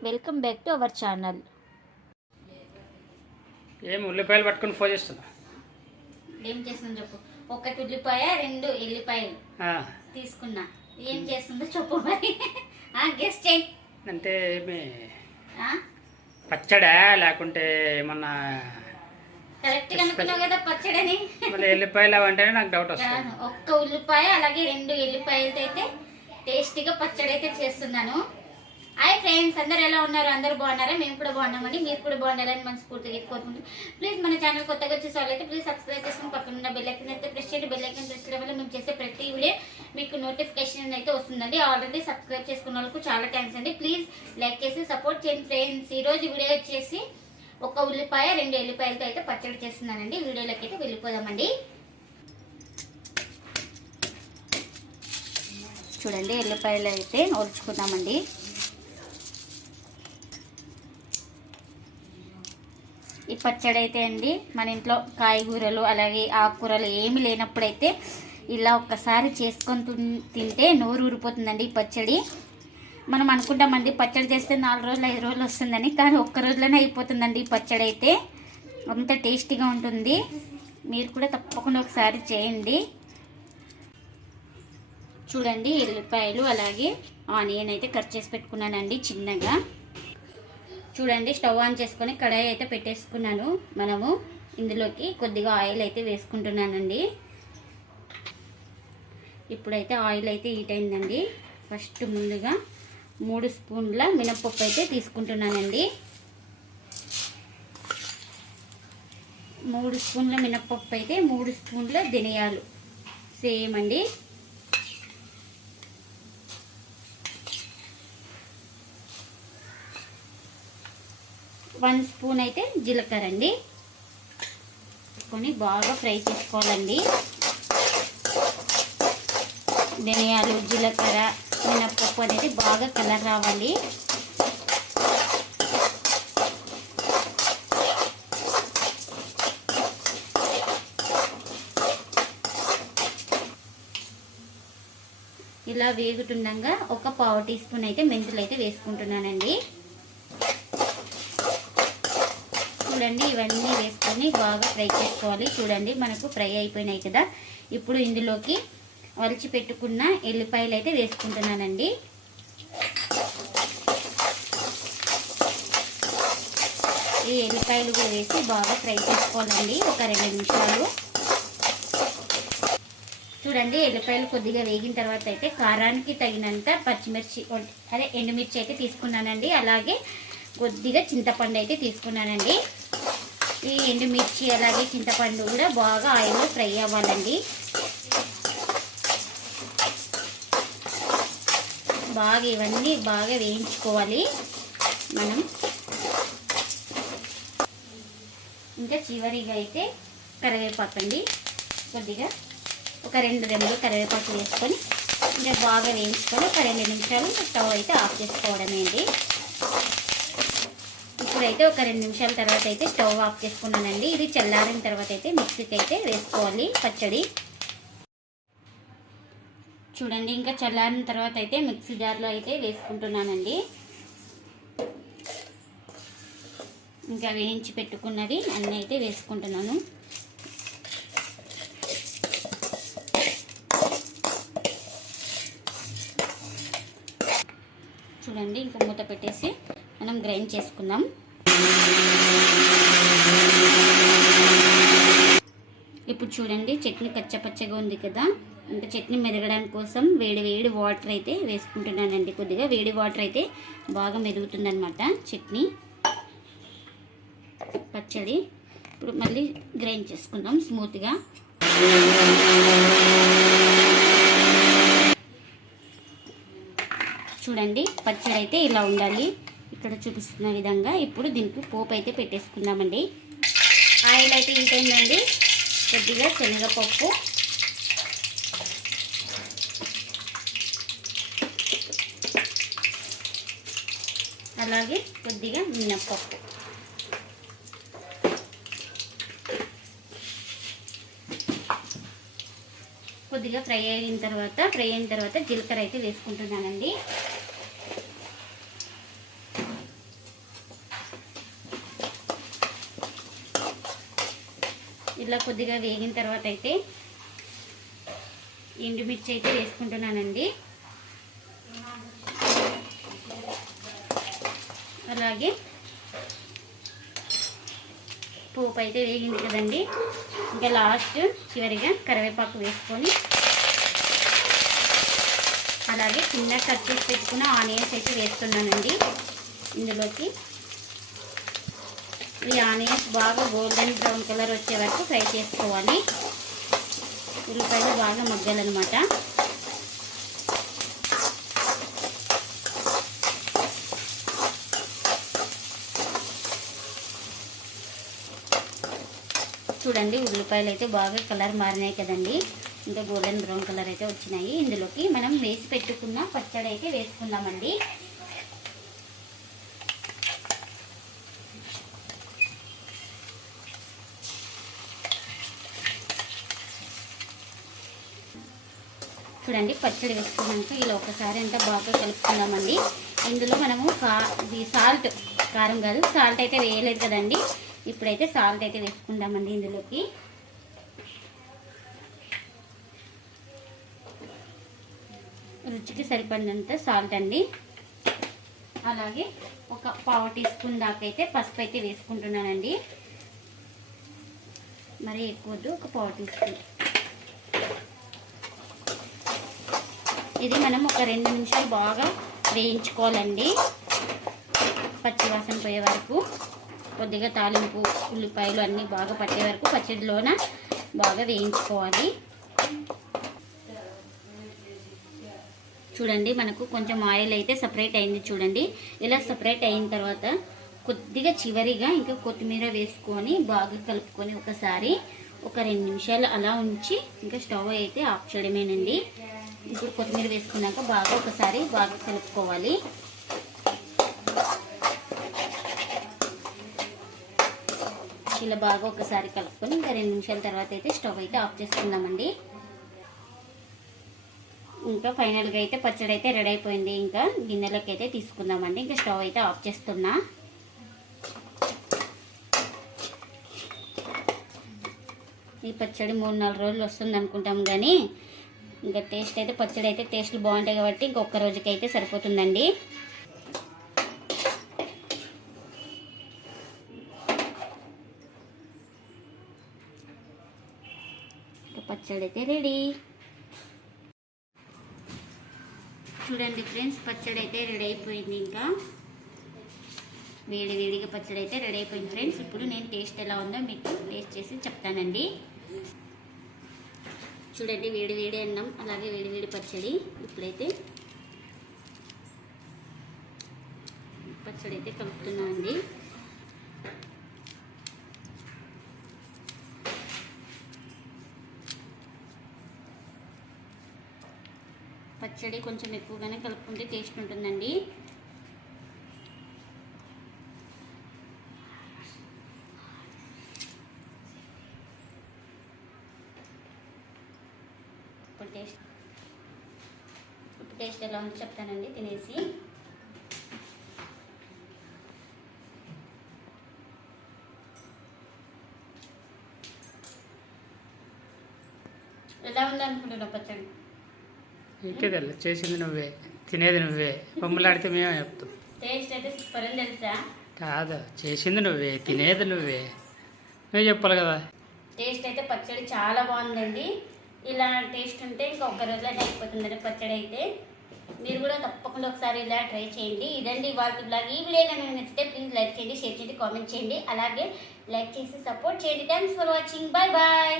Welcome back to our channel. ఏం ఉల్లిపాయలు పట్టుకొని ఫోన్ చేస్తున్నా? ఏం చేస్తుందో చెప్పు. ఒకటి ఉల్లిపాయ రెండు ఎల్లిపాయలు ఆ, తీసుకున్నా. ఏం చేస్తుందో చెప్పు మరి. గెస్ట్ చేయి. అంటే ఏమి? ఆ? పచ్చడా లేకుంటే ఏమన్నా కరెక్ట్గా అనుకున్నావు కదా పచ్చడని. మళ్ళీ ఎల్లిపాయలు అవంటేనే నాకు డౌట్ వస్తుంది. ఒక్క ఉల్లిపాయ అలాగే రెండు ఎల్లిపాయలతో అయితే టేస్టీగా పచ్చడి అయితే చేస్తున్నాను. హాయ్ ఫ్రెండ్స్ అందరు ఎలా ఉన్నారు? అందరూ బాగున్నారా? మేము కూడా బాగున్నామండి. మీరు కూడా బాగుండాలని మనస్ఫూర్తిగా కోరుకుంటున్నాం. ప్లీజ్ మన ఛానల్ కొత్తగా వచ్చే వాళ్ళైతే ప్లీజ్ సబ్స్క్రైబ్ చేసుకుని పక్కన ఉన్న బెల్ ఐకన్ అయితే ప్రెస్ చేయండి. బెల్ ఐకన్ ప్రెస్ చేయడం వల్ల మేము చేసే ప్రతి వీడియో మీకు నోటిఫికేషన్ అయితే వస్తుందండి. ఆల్రెడీ సబ్స్క్రైబ్ చేసుకున్న వాళ్ళకు చాలా థ్యాంక్స్ అండి. ప్లీజ్ లైక్ చేసి సపోర్ట్ చేయండి ఫ్రెండ్స్ ఈ రోజు వీడియో వచ్చేసి ఒక ఉల్లిపాయ రెండు ఎల్లిపాయలతో అయితే పచ్చడి చేస్తున్నానండి. వీడియోలోకి అయితే వెళ్ళిపోదామండి. చూడండి ఎల్లిపాయలు అయితే ఒలుచుకుందామండి ఈ పచ్చడి అయితే అండి మన ఇంట్లో కాయగూరలు అలాగే ఆకుకూరలు ఏమి లేనప్పుడైతే ఇలా ఒక్కసారి చేసుకొని తింటే నోరు ఊరిపోతుందండి ఈ పచ్చడి. మనం అనుకుంటామండి పచ్చడి చేస్తే నాలుగు రోజులు ఐదు రోజులు వస్తుందని కానీ ఒక్క రోజులోనే అయిపోతుందండి ఈ పచ్చడి అయితే అంత టేస్టీగా ఉంటుంది. మీరు కూడా తప్పకుండా ఒకసారి చేయండి. చూడండి ఎల్లిపాయలు అలాగే ఆనియన్ అయితే కట్ చేసి పెట్టుకున్నానండి చిన్నగా. చూడండి స్టవ్ ఆన్ చేసుకొని కడాయి అయితే పెట్టేసుకున్నాను. మనము ఇందులోకి కొద్దిగా ఆయిల్ అయితే వేసుకుంటున్నానండి. ఇప్పుడైతే ఆయిల్ అయితే హీట్ అయిందండి. ఫస్ట్ ముందుగా మూడు స్పూన్ల మినప్పప్పు అయితే తీసుకుంటున్నానండి. మూడు స్పూన్ల మినప్పప్పు అయితే మూడు స్పూన్ల ధనియాలు. సేమ్ అండి. వన్ స్పూన్ అయితే జీలకర్ర అండి. తీసుకొని బాగా ఫ్రై చేసుకోవాలండి. ధనియాలు జీలకర్ర మినప్పప్పు అనేది బాగా కలర్ రావాలి. ఇలా వేగుతుండగా ఒక పావు టీ స్పూన్ అయితే మెంతులు అయితే వేసుకుంటున్నానండి. చూడండి ఇవన్నీ వేసుకొని బాగా ఫ్రై చేసుకోవాలి. చూడండి మనకు ఫ్రై అయిపోయినాయి కదా. ఇప్పుడు ఇందులోకి వలిచి పెట్టుకున్న ఎల్లిపాయలు అయితే వేసుకుంటున్నానండి. ఈ ఎల్లిపాయలు కూడా వేసి బాగా ఫ్రై చేసుకోవాలండి ఒక రెండు నిమిషాలు. చూడండి ఎల్లిపాయలు కొద్దిగా వేగిన తర్వాత అయితే కారానికి తగినంత పచ్చిమిర్చి అదే ఎండుమిర్చి అయితే తీసుకున్నానండి. అలాగే కొద్దిగా చింతపండు అయితే తీసుకున్నానండి. ఈ ఎండుమిర్చి అలాగే చింతపండు కూడా బాగా ఆయిల్లో ఫ్రై అవ్వాలండి. బాగా ఇవన్నీ బాగా వేయించుకోవాలి మనం. ఇంకా చివరిగా అయితే కరివేపాకు అండి కొద్దిగా ఒక రెండు రెండు కరివేపాకు వేసుకొని ఇంకా బాగా వేయించుకొని ఒక రెండు నిమిషాలు స్టవ్ అయితే ఆఫ్ చేసుకోవడమే అండి. అయితే ఒక రెండు నిమిషాల తర్వాత అయితే స్టవ్ ఆఫ్ చేసుకున్నానండి. ఇది చల్లారిన తర్వాత అయితే మిక్సీకి అయితే వేసుకోవాలి పచ్చడి. చూడండి ఇంకా చల్లారిన తర్వాత అయితే మిక్సీ జార్లో అయితే వేసుకుంటున్నానండి. ఇంకా వేయించి పెట్టుకున్నవి అన్నీ అయితే వేసుకుంటున్నాను. చూడండి ఇంకా మూత పెట్టేసి మనం గ్రైండ్ చేసుకుందాం. ఇప్పుడు చూడండి చట్నీ కచ్చపచ్చగా ఉంది కదా. ఇంకా చట్నీ మెదగడానికి కోసం వేడి వేడి వాటర్ అయితే వేసుకుంటున్నానండి. కొద్దిగా వేడి వాటర్ అయితే బాగా మెదుగుతుందన్నమాట చట్నీ. పచ్చడి. ఇప్పుడు మళ్ళీ గ్రైండ్ చేసుకుందాం స్మూత్గా. చూడండి పచ్చడి అయితే ఇలా ఉండాలి. ఇక్కడ చూపిస్తున్న విధంగా ఇప్పుడు దీనికి పోపు అయితే పెట్టేసుకుందామండి. ఆయిల్ అయితే ఇంకేందండి కొద్దిగా శనగపప్పు. అలాగే కొద్దిగా మినప్పప్పు. కొద్దిగా ఫ్రై అయిన తర్వాత ఫ్రై అయిన తర్వాత జీలకర్ర అయితే వేసుకుంటున్నానండి. ఇలా కొద్దిగా వేగిన తర్వాత అయితే ఎండుమిర్చి అయితే వేసుకుంటున్నానండి. అలాగే పోపు అయితే వేగింది కదండి. ఇంకా లాస్ట్ చివరిగా కరివేపాకు వేసుకొని అలాగే చిన్న కట్ చేసి పెట్టుకున్న ఆనియన్స్ అయితే వేస్తున్నానండి. ఇందులోకి ఈ ఆనియన్స్ బాగా గోల్ కలర్ వచ్చే వరకు ఫ్రై చేసుకోవాలి. ఉల్లిపాయలు బాగా మగ్గాలన్నమాట. చూడండి ఉల్లిపాయలు అయితే బాగా కలర్ మారినాయి కదండి. ఇంకా గోల్డెన్ బ్రౌన్ కలర్ అయితే వచ్చినాయి. ఇందులోకి మనం వేసి పెట్టుకున్న పచ్చడి అయితే వేసుకుందామండి. చూడండి పచ్చడి వేసుకున్నాక ఇలా ఒకసారి అంతా బాగా కలుపుకుందామండి. ఇందులో మనము కా సాల్ట్ కారం కాదు సాల్ట్ అయితే వేయలేదు కదండి. ఇప్పుడైతే సాల్ట్ అయితే వేసుకుందామండి ఇందులోకి. రుచికి సరిపడినంత సాల్ట్ అండి. అలాగే ఒక పావు టీ స్పూన్ దాకైతే అయితే పసుపు అయితే వేసుకుంటున్నానండి. మరి ఎక్కువ ఒక పావు టీ స్పూన్. ఇది మనం ఒక రెండు నిమిషాలు బాగా వేయించుకోవాలండి. పచ్చివాసన పోయే వరకు కొద్దిగా తాలింపు ఉల్లిపాయలు అన్నీ బాగా పట్టే వరకు పచ్చడిలోన బాగా వేయించుకోవాలి. చూడండి మనకు కొంచెం ఆయిల్ అయితే సపరేట్ అయింది చూడండి. ఇలా సపరేట్ అయిన తర్వాత కొద్దిగా చివరిగా ఇంకా కొత్తిమీర వేసుకొని బాగా కలుపుకొని ఒకసారి ఒక రెండు నిమిషాలు అలా ఉంచి ఇంకా స్టవ్ అయితే ఆఫ్ చేయడమేనండి. ఇప్పుడు కొత్తిమీర వేసుకున్నాక బాగా ఒకసారి బాగా కలుపుకోవాలి. ఇలా బాగా ఒకసారి కలుపుకొని ఇంకా రెండు నిమిషాల తర్వాత అయితే స్టవ్ అయితే ఆఫ్ చేసుకుందామండి. ఇంకా ఫైనల్గా అయితే పచ్చడి అయితే రెడీ అయిపోయింది. ఇంకా గిన్నెలకి అయితే తీసుకుందామండి. ఇంకా స్టవ్ అయితే ఆఫ్ చేస్తున్నా. ఈ పచ్చడి మూడు నాలుగు రోజులు వస్తుంది అనుకుంటాం కానీ ఇంకా టేస్ట్ అయితే పచ్చడి అయితే టేస్ట్లు బాగుంటాయి కాబట్టి ఇంకొక రోజుకి అయితే సరిపోతుందండి. పచ్చడి అయితే రెడీ. చూడండి ఫ్రెండ్స్ పచ్చడి అయితే రెడీ అయిపోయింది ఇంకా. వేడి వేడిగా పచ్చడి అయితే రెడీ అయిపోయింది ఫ్రెండ్స్. ఇప్పుడు నేను టేస్ట్ ఎలా ఉందో మీకు టేస్ట్ చేసి చెప్తానండి. చూడండి వేడి వేడి అన్నం అలాగే వేడి వేడి పచ్చడి ఇప్పుడైతే పచ్చడి అయితే కలుపుతున్నాం అండి పచ్చడి కొంచెం ఎక్కువగానే కలుపుకుంటే టేస్ట్ ఉంటుందండి. టేస్ట్ ఇప్పుడు టేస్ట్ ఎలా ఉందో చెప్తానండి తినేసి. ఎలా ఉంది అనుకుంటున్నావు పచ్చడి? ఇంకే తెల్ల చేసింది నువ్వే తినేది నువ్వే బొమ్మలాడితే మేమే చెప్తాం. టేస్ట్ అయితే సూపర్ అని తెలుసా? కాదు చేసింది నువ్వే తినేది నువ్వే. నువ్వే చెప్పాలి కదా. టేస్ట్ అయితే పచ్చడి చాలా బాగుందండి. ఇలా టేస్ట్ ఉంటే ఇంకా ఒక రోజులోనే అయిపోతుందండి పచ్చడి అయితే. మీరు కూడా తప్పకుండా ఒకసారి ఇలా ట్రై చేయండి. ఇదండి వాళ్ళ బ్లాగ్. ఈ వీడియో కనుక నచ్చితే ప్లీజ్ లైక్ చేయండి షేర్ చేయండి కామెంట్ చేయండి. అలాగే లైక్ చేసి సపోర్ట్ చేయండి. Thanks for watching bye bye